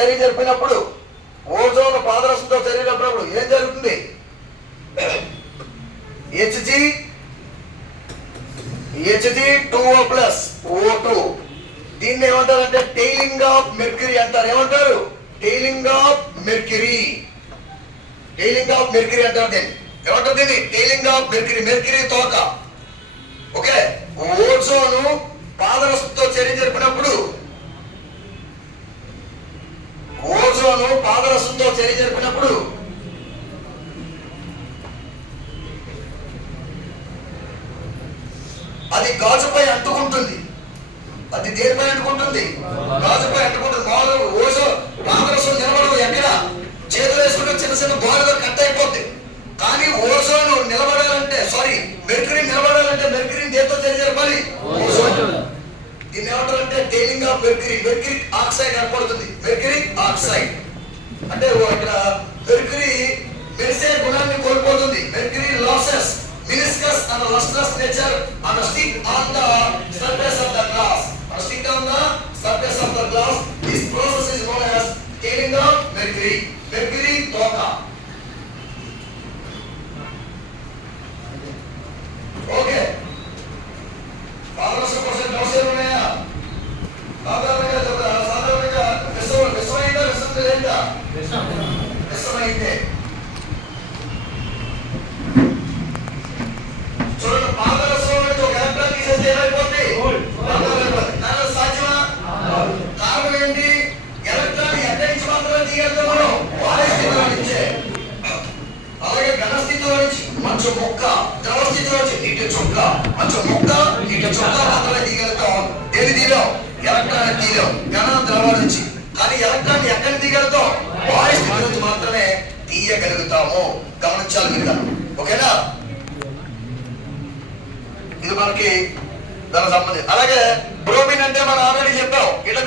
చర్య జరిపినప్పుడు, ఓజోన్ పాదరసంతో చర్య జరిపినప్పుడు ఏం జరుగుతుంది? Hg2O+ O2. దీన్ని ఏమంటారంటే టెయిలింగ్ ఆఫ్ మెర్క్యూరీ అంటారు. ఏమంటారు? టెయిలింగ్ ఆఫ్ మెర్క్యూరీ. టెయిలింగ్ ఆఫ్ మెర్క్యూరీ అంటారు దీన్ని. ఏమంటారు దీన్ని? టెయిలింగ్ ఆఫ్ మెర్క్యూరీ. మెర్క్యూరీ తోక. ఓకే. ఓజోను పాదరసంతో చర్య జరిపినప్పుడు, ఓజోను పాదరసంతో చర్య జరిపినప్పుడు అది గాజుపై అంటుకుంటుంది. అది దేనిపై అంటుకుంటుంది? గాజుపై అంటుకుంటుంది. మామూలుగా ఓజోన్ పాదరసం నిలబడదు. ఎక్కడ చేతులు వేసుకుంటే చిన్న చిన్న బాలుగా కట్ అయిపోద్ది. కానీ ఓజోన్ నిలబడాలంటే, మెర్క్యూరీ నిలబడాలంటే మెర్క్యూరీ దేంతో చర్య జరపాలి? ఓజోన్. దీన్ని ఏమంటారంటే టెయిలింగ్ ఆఫ్ మెర్క్యూరీ. మెర్క్యూరిక్ ఆక్సైడ్ ఏర్పడుతుంది. మెర్క్యూరిక్ ఆక్సైడ్ అంటే ఇక్కడ మెర్క్యూరీ మెరిసే గుణాన్ని కోల్పోతుంది. Mercury losses meniscus and lustrous nature and stick on the surface of the glass. Stick on the surface of the glass. This process is known as tailing of mercury. Mercury toka. Okay. పాదరసం కోసం దోషాలు ఉన్నాయా? సాధారణంగా విషమైందా? విషం లేదా? విషమైతే చూడండి, పాదరసం నుంచి ఒక ఎలక్ట్రాన్ తీసేస్తే ఏమైపోతుంది? సాధ్యమా? కారణం ఏంటి? ఎలక్ట్రాన్ ఎక్కడి నుంచి మాత్రమే తీయగలుగుతాం మనం? వాయు స్థితిలో నుంచే. అలాగే ఘన స్థితిలో నుంచి మంచు మొక్క, ద్రవ స్థితిలో నుంచి నీటి చుక్క, మంచు మొక్క, నీటి చుక్క మాత్రమే తీయగలుగుతాం. దేని తీయడం? ఎలక్ట్రాన్ తీయడం ఘన ద్రవ నుంచి. కానీ ఎలక్ట్రాన్ ఎక్కడి తీయగలుగుతాం? వాయు స్థితి నుంచి మాత్రమే తీయగలుగుతాము. గమనించాలి మీరు. ఓకేనా? ఇది మనకి దానికి సంబంధించి. అలాగే బ్రోమిన్ అంటే మనం ఆల్రెడీ చెప్పాం. ఇట్లా